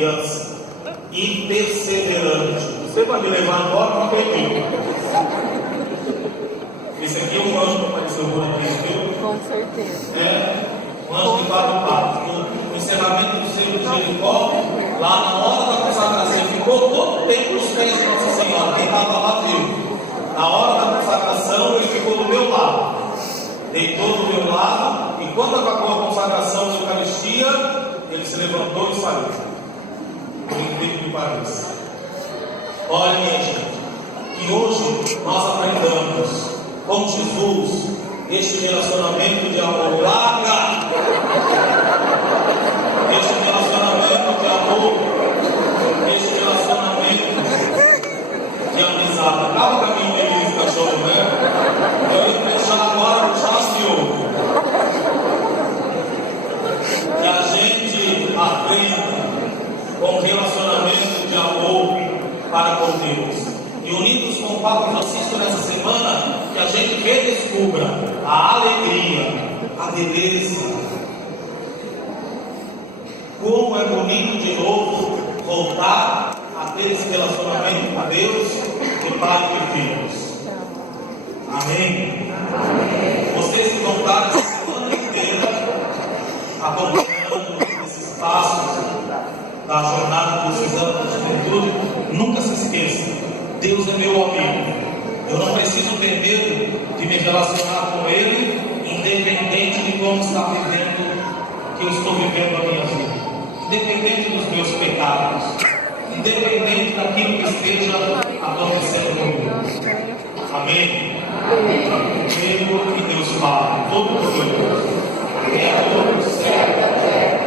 confiança e perseverante. Você vai me levar embora para perder. Esse aqui é um anjo que apareceu por aqui, viu? Com certeza. É, um anjo que bate o papo. No encerramento do Cerro de Jericó, lá na hora da consagração, ele ficou todo o tempo nos pés de Nossa Senhora, quem estava lá viu. Na hora da consagração, ele ficou do meu lado, deitou do meu lado, e quando acabou a consagração da Eucaristia, ele se levantou e saiu. Por incrível que pareça. Olha, minha gente, que hoje nós aprendamos com Jesus este relacionamento de amor. Larga! Este relacionamento de amor, este relacionamento de amizade. Acaba o caminho de livro, cachorro, né? Eu ia fechar agora no chasque. Que a gente aprenda com relacionamento de amor para com Deus. E unidos com o Papa Francisco nessa semana, que a gente redescubra a alegria, a beleza. Como é bonito de novo voltar a ter esse relacionamento com Deus, de Pai e Filhos. Amém? Vocês que vão estar a semana inteira acompanhando esses passos da jornada dos anos da juventude, nunca se esqueça, Deus é meu amigo. Eu não preciso ter medo de me relacionar com Ele, independente de como está vivendo, que eu estou vivendo a minha vida, independente dos meus pecados, independente daquilo que esteja acontecendo comigo. Amém? Creio que Deus Pai, Todo-Poderoso, Criador do céu e da terra,